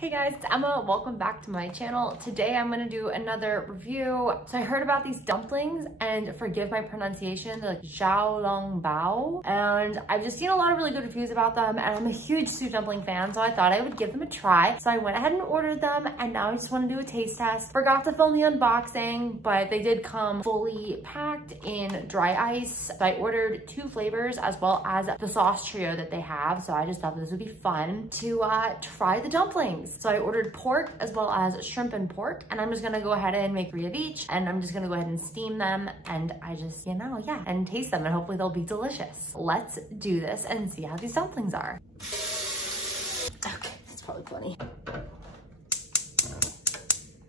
Hey guys, it's Emma. Welcome back to my channel. Today I'm gonna do another review. So I heard about these dumplings, and forgive my pronunciation, they're like Xiao bao. And I've just seen a lot of really good reviews about them, and I'm a huge soup dumpling fan, so I thought I would give them a try. So I went ahead and ordered them, and now I just want to do a taste test. Forgot to film the unboxing, but they did come fully packed in dry ice. So I ordered 2 flavors as well as the sauce trio that they have. So I just thought this would be fun to try the dumplings. So I ordered pork as well as shrimp and pork, and I'm just gonna go ahead and make 3 of each, and I'm just gonna go ahead and steam them, and I just, and taste them, and hopefully they'll be delicious. Let's do this and see how these dumplings are. Okay, that's probably plenty.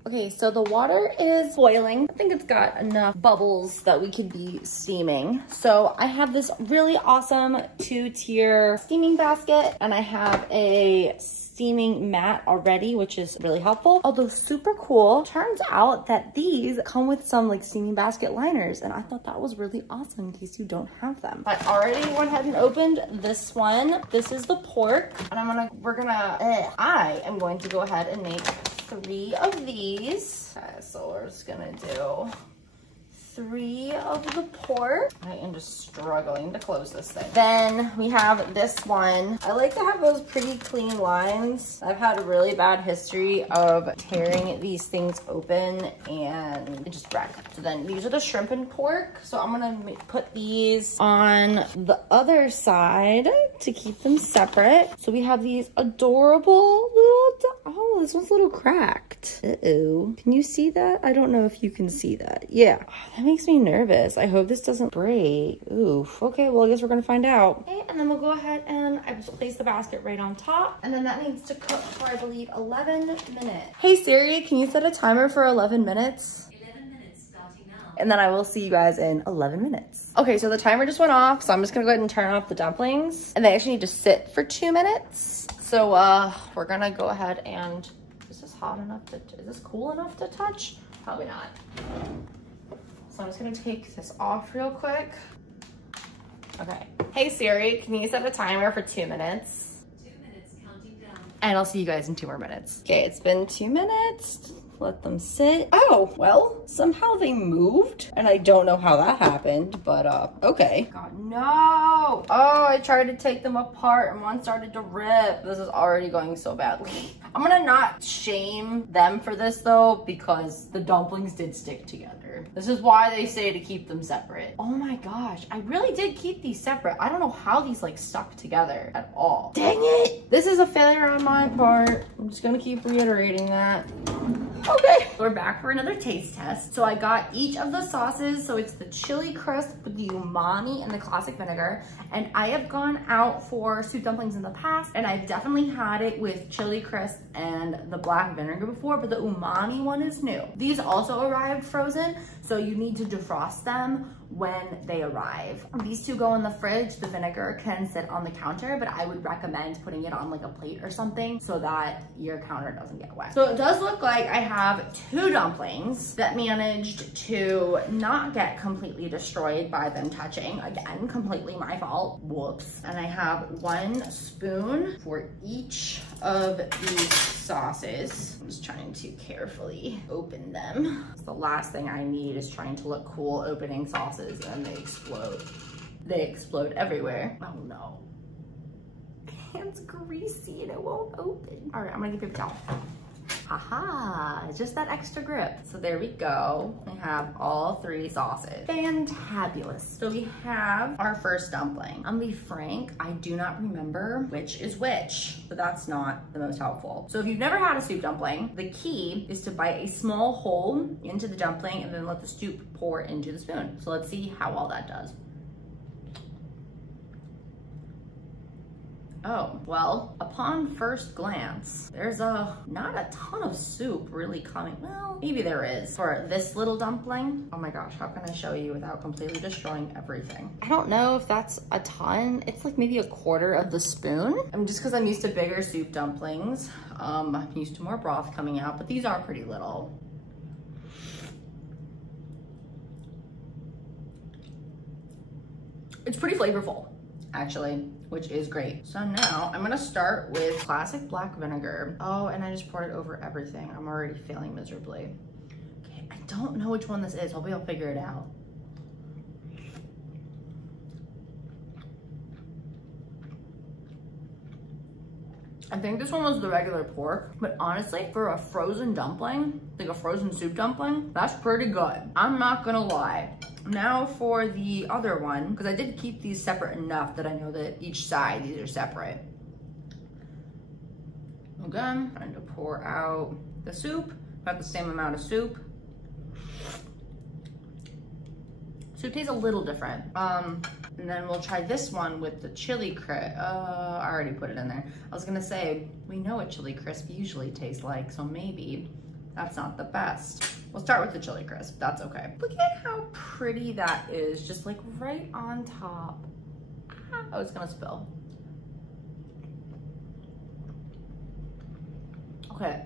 Okay, so the water is boiling. I think it's got enough bubbles that we could be steaming. So I have this really awesome 2-tier steaming basket, and I have a steaming mat already, which is really helpful, although super cool. Turns out that these come with some like steaming basket liners, and I thought that was really awesome in case you don't have them. I already went ahead and opened this one. This is the pork, and I am going to go ahead and make 3 of these. Okay, so we're just gonna do 3 of the pork. I am just struggling to close this thing. Then we have this one. I like to have those pretty clean lines. I've had a really bad history of tearing these things open and it just wreck. So then these are the shrimp and pork. So I'm gonna put these on the other side to keep them separate. So we have these adorable little, oh, this one's a little cracked. Uh-oh. Can you see that? I don't know if you can see that. Yeah. That makes me nervous. I hope this doesn't break. Oof. Okay, well, I guess we're gonna find out. Okay, and then we'll go ahead and I just place the basket right on top. And then that needs to cook for, I believe, 11 minutes. Hey Siri, can you set a timer for 11 minutes? 11 minutes starting now. And then I will see you guys in 11 minutes. Okay, so the timer just went off, so I'm just gonna go ahead and turn off the dumplings. And they actually need to sit for 2 minutes. So we're gonna go ahead and, is this hot enough to, is this cool enough to touch? Probably not. So I'm just gonna take this off real quick. Okay. Hey Siri, can you set a timer for 2 minutes? 2 minutes, counting down. And I'll see you guys in 2 more minutes. Okay, it's been 2 minutes. Let them sit. Oh, well, somehow they moved, and I don't know how that happened, but okay. God, no. Oh, I tried to take them apart and one started to rip. This is already going so badly. I'm gonna not shame them for this though, because the dumplings did stick together. This is why they say to keep them separate. Oh my gosh, I really did keep these separate. I don't know how these like stuck together at all. Dang it. This is a failure on my part. I'm just gonna keep reiterating that. Okay, we're back for another taste test. So I got each of the sauces. So it's the chili crisp with the umami and the classic vinegar. And I have gone out for soup dumplings in the past, and I've definitely had it with chili crisp and the black vinegar before, but the umami one is new. These also arrived frozen, so you need to defrost them when they arrive. These 2 go in the fridge. The vinegar can sit on the counter, but I would recommend putting it on like a plate or something so that your counter doesn't get wet. So it does look like I have 2 dumplings that managed to not get completely destroyed by them touching. Again, completely my fault. Whoops. And I have 1 spoon for each of these sauces. I'm just trying to carefully open them. The last thing I need is trying to look cool opening sauces and they explode. They explode everywhere. Oh no. It's greasy and it won't open. All right, I'm gonna give you a towel. Haha, just that extra grip. So there we go. We have all 3 sauces. Fantabulous. So we have our first dumpling. I'm gonna be frank, I do not remember which is which, so that's not the most helpful. So if you've never had a soup dumpling, the key is to bite a small hole into the dumpling and then let the soup pour into the spoon. So let's see how well that does. Oh, well, upon first glance, there's not a ton of soup really coming. Well, maybe there is for this little dumpling. Oh my gosh, how can I show you without completely destroying everything? I don't know if that's a ton. It's like maybe a quarter of the spoon. Just because I'm used to bigger soup dumplings. I'm used to more broth coming out, but these are pretty little. It's pretty flavorful, actually. which is great. So now I'm gonna start with classic black vinegar. Oh, and I just poured it over everything. I'm already failing miserably. Okay, I don't know which one this is. Hopefully I'll figure it out. I think this one was the regular pork, but honestly, for a frozen dumpling, like a frozen soup dumpling, that's pretty good. I'm not gonna lie. Now for the other one, because I did keep these separate enough that I know that each side, these are separate. Again, trying to pour out the soup, about the same amount of soup. Soup tastes a little different. And then we'll try this one with the chili crisp. I already put it in there. I was gonna say, we know what chili crisp usually tastes like, so maybe that's not the best. We'll start with the chili crisp, that's okay. Look at how pretty that is, just like right on top. Oh, it's gonna spill. Okay.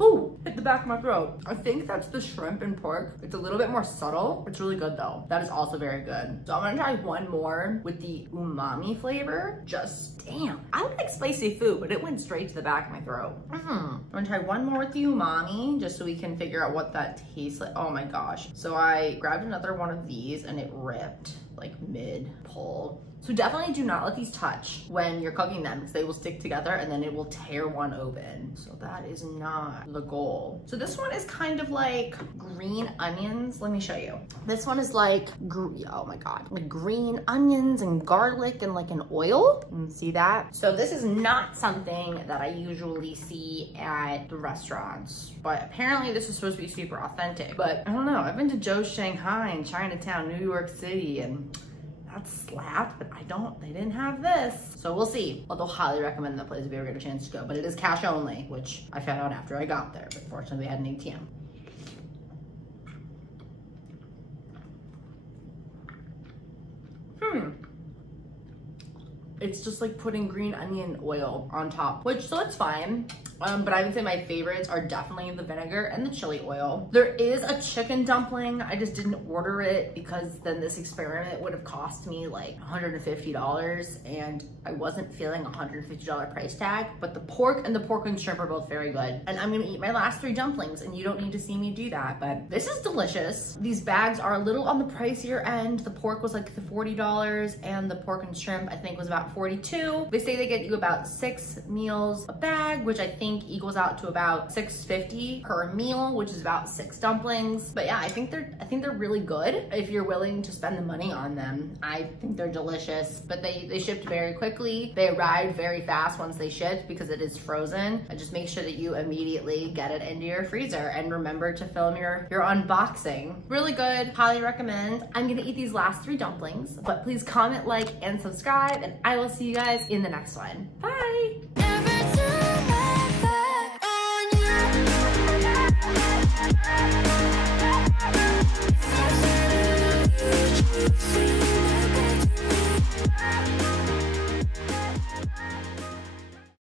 Ooh, hit the back of my throat. I think that's the shrimp and pork. It's a little bit more subtle. It's really good though. That is also very good. So I'm gonna try one more with the umami flavor. Just, damn. I like spicy food, but it went straight to the back of my throat. I'm gonna try one more with the umami, just so we can figure out what that tastes like. Oh my gosh. So I grabbed another one of these and it ripped like mid-pull. So definitely do not let these touch when you're cooking them because they will stick together and then it will tear one open. So that is not the goal. So this one is kind of like green onions. Let me show you. This one is like, oh my God, like green onions and garlic and like an oil. You see that? So this is not something that I usually see at the restaurants, but apparently this is supposed to be super authentic. But I don't know, I've been to Joe's Shanghai and Chinatown, New York City, and that slapped, but they didn't have this. So we'll see. Although highly recommend that place if you ever get a chance to go, but it is cash only, which I found out after I got there, but fortunately they had an ATM. It's just like putting green onion oil on top, so it's fine. But I would say my favorites are definitely the vinegar and the chili oil. There is a chicken dumpling. I just didn't order it because then this experiment would have cost me like $150 and I wasn't feeling a $150 price tag. But the pork and shrimp are both very good. And I'm gonna eat my last 3 dumplings and you don't need to see me do that, but this is delicious. These bags are a little on the pricier end. The pork was like the $40 and the pork and shrimp I think was about $42. They say they get you about 6 meals a bag, which I think equals out to about $6.50 per meal, which is about 6 dumplings. But yeah, I think they're really good if you're willing to spend the money on them. I think they're delicious, but they shipped very quickly. They arrived very fast once they shipped because it is frozen. And just make sure that you immediately get it into your freezer and remember to film your unboxing. Really good, highly recommend. I'm gonna eat these last 3 dumplings, but please comment, like, and subscribe, and I will see you guys in the next one. Bye!